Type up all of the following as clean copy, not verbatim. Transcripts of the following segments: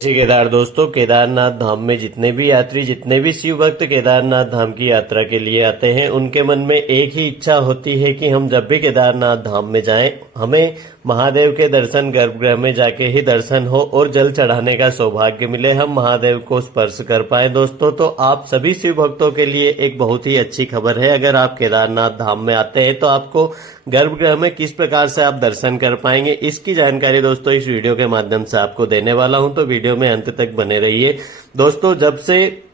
जय केदार दोस्तों, केदारनाथ धाम में जितने भी यात्री, जितने भी शिव भक्त केदारनाथ धाम की यात्रा के लिए आते हैं, उनके मन में एक ही इच्छा होती है कि हम जब भी केदारनाथ धाम में जाएं, हमें महादेव के दर्शन गर्भगृह में जाके ही दर्शन हो और जल चढ़ाने का सौभाग्य मिले, हम महादेव को स्पर्श कर पाए। दोस्तों, तो आप सभी शिव भक्तों के लिए एक बहुत ही अच्छी खबर है। अगर आप केदारनाथ धाम में आते हैं तो आपको गर्भगृह में किस प्रकार से आप दर्शन कर पाएंगे, इसकी जानकारी दोस्तों इस वीडियो के माध्यम से आपको देने वाला हूं, तो वीडियो में अंत तक बने रहिए। दोस्तों, जब से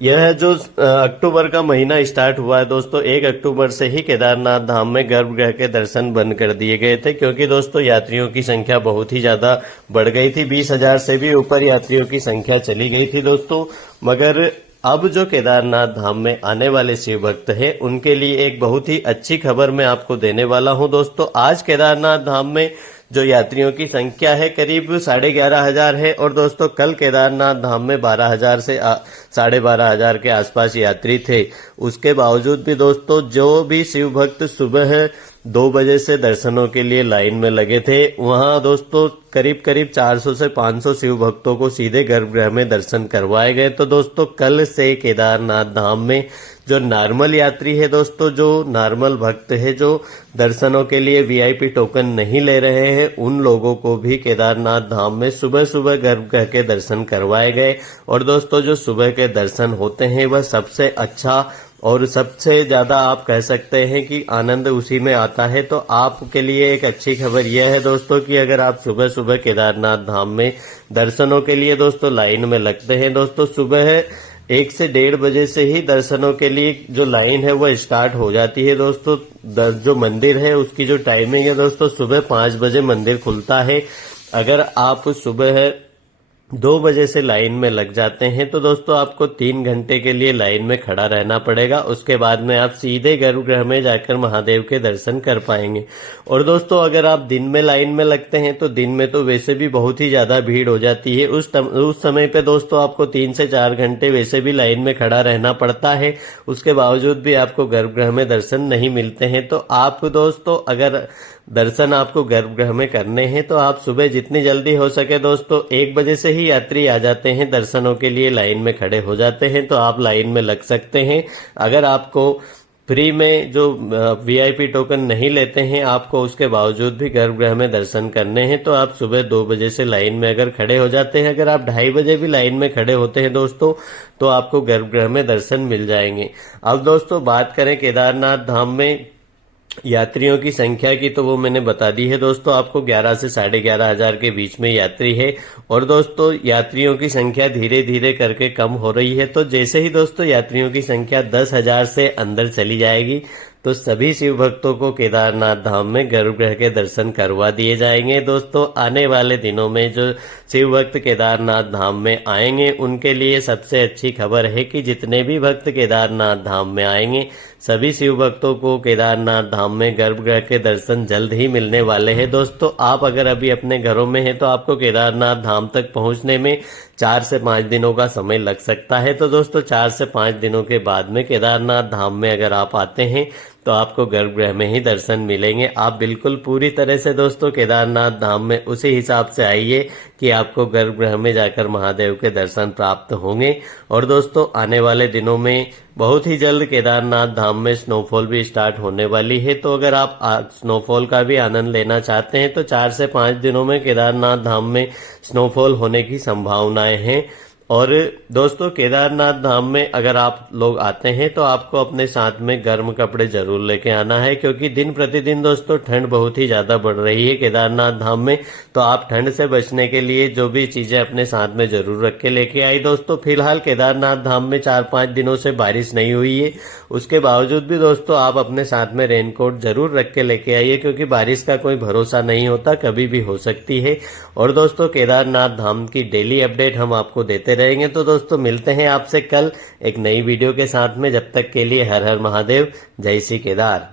यह जो अक्टूबर का महीना स्टार्ट हुआ है दोस्तों, 1 अक्टूबर से ही केदारनाथ धाम में गर्भगृह के दर्शन बंद कर दिए गए थे, क्योंकि दोस्तों यात्रियों की संख्या बहुत ही ज्यादा बढ़ गई थी। 20,000 से भी ऊपर यात्रियों की संख्या चली गई थी दोस्तों। मगर अब जो केदारनाथ धाम में आने वाले शिव भक्त हैं, उनके लिए एक बहुत ही अच्छी खबर मैं आपको देने वाला हूं दोस्तों। आज केदारनाथ धाम में जो यात्रियों की संख्या है करीब 11,500 है, और दोस्तों कल केदारनाथ धाम में 12,000 से 12,500 के आसपास यात्री थे। उसके बावजूद भी दोस्तों जो भी शिव भक्त सुबह 2 बजे से दर्शनों के लिए लाइन में लगे थे, वहां दोस्तों करीब 400 से 500 शिव भक्तों को सीधे गर्भगृह में दर्शन करवाए गए। तो दोस्तों कल से केदारनाथ धाम में जो नॉर्मल यात्री है दोस्तों, जो नॉर्मल भक्त है, जो दर्शनों के लिए वीआईपी टोकन नहीं ले रहे हैं, उन लोगों को भी केदारनाथ धाम में सुबह सुबह गर्भगृह के दर्शन करवाए गए। और दोस्तों जो सुबह के दर्शन होते हैं वह सबसे अच्छा और सबसे ज्यादा आप कह सकते हैं कि आनंद उसी में आता है। तो आपके लिए एक अच्छी खबर यह है दोस्तों कि अगर आप सुबह सुबह केदारनाथ धाम में दर्शनों के लिए दोस्तों लाइन में लगते हैं, दोस्तों सुबह 1 से 1:30 बजे से ही दर्शनों के लिए जो लाइन है वह स्टार्ट हो जाती है दोस्तों। जो मंदिर है उसकी जो टाइमिंग है दोस्तों, सुबह 5 बजे मंदिर खुलता है। अगर आप सुबह 2 बजे से लाइन में लग जाते हैं तो दोस्तों आपको 3 घंटे के लिए लाइन में खड़ा रहना पड़ेगा। उसके बाद में आप सीधे गर्भगृह में जाकर महादेव के दर्शन कर पाएंगे। और दोस्तों अगर आप दिन में लाइन में लगते हैं तो दिन में तो वैसे भी बहुत ही ज्यादा भीड़ हो जाती है। उस समय पे दोस्तों आपको 3 से 4 घंटे वैसे भी लाइन में खड़ा रहना पड़ता है। उसके बावजूद भी आपको गर्भगृह में दर्शन नहीं मिलते हैं। तो आप दोस्तों अगर दर्शन आपको गर्भगृह में करने हैं तो आप सुबह जितनी जल्दी हो सके दोस्तों 1 बजे से ही यात्री आ जाते हैं, दर्शनों के लिए लाइन में खड़े हो जाते हैं, तो आप लाइन में लग सकते हैं। अगर आपको फ्री में जो वीआईपी टोकन नहीं लेते हैं, आपको उसके बावजूद भी गर्भगृह में दर्शन करने हैं, तो आप सुबह 2 बजे से लाइन में अगर खड़े हो जाते हैं, अगर आप 2:30 बजे भी लाइन में खड़े होते हैं दोस्तों, तो आपको गर्भगृह में दर्शन मिल जाएंगे। अब दोस्तों बात करें केदारनाथ धाम में यात्रियों की संख्या की, तो वो मैंने बता दी है दोस्तों आपको। 11 से 11,500 के बीच में यात्री है। और दोस्तों यात्रियों की संख्या धीरे धीरे करके कम हो रही है। तो जैसे ही दोस्तों यात्रियों की संख्या 10,000 से अंदर चली जाएगी तो सभी शिव भक्तों को केदारनाथ धाम में गर्भगृह के दर्शन करवा दिए जाएंगे। दोस्तों आने वाले दिनों में जो शिव भक्त केदारनाथ धाम में आएंगे उनके लिए सबसे अच्छी खबर है कि जितने भी भक्त केदारनाथ धाम में आएंगे, सभी शिव भक्तों को केदारनाथ धाम में गर्भगृह के दर्शन जल्द ही मिलने वाले हैं। दोस्तों आप अगर अभी अपने घरों में हैं तो आपको केदारनाथ धाम तक पहुंचने में 4 से 5 दिनों का समय लग सकता है। तो दोस्तों 4 से 5 दिनों के बाद में केदारनाथ धाम में अगर आप आते हैं तो आपको गर्भगृह में ही दर्शन मिलेंगे। आप बिल्कुल पूरी तरह से दोस्तों केदारनाथ धाम में उसी हिसाब से आइए कि आपको गर्भगृह में जाकर महादेव के दर्शन प्राप्त होंगे। और दोस्तों आने वाले दिनों में बहुत ही जल्द केदारनाथ धाम में स्नोफॉल भी स्टार्ट होने वाली है। तो अगर आप स्नोफॉल का भी आनंद लेना चाहते हैं तो 4 से 5 दिनों में केदारनाथ धाम में स्नोफॉल होने की संभावनाएं हैं। और दोस्तों केदारनाथ धाम में अगर आप लोग आते हैं तो आपको अपने साथ में गर्म कपड़े जरूर लेके आना है, क्योंकि दिन प्रतिदिन दोस्तों ठंड बहुत ही ज्यादा बढ़ रही है केदारनाथ धाम में। तो आप ठंड से बचने के लिए जो भी चीजें अपने साथ में जरूर रख के लेके आई। दोस्तों फिलहाल केदारनाथ धाम में 4-5 दिनों से बारिश नहीं हुई है, उसके बावजूद भी दोस्तों आप अपने साथ में रेनकोट जरूर रख के लेके आइए, क्योंकि बारिश का कोई भरोसा नहीं होता, कभी भी हो सकती है। और दोस्तों केदारनाथ धाम की डेली अपडेट हम आपको देते रहेंगे। तो दोस्तों मिलते हैं आपसे कल एक नई वीडियो के साथ में। जब तक के लिए हर हर महादेव, जय श्री केदार।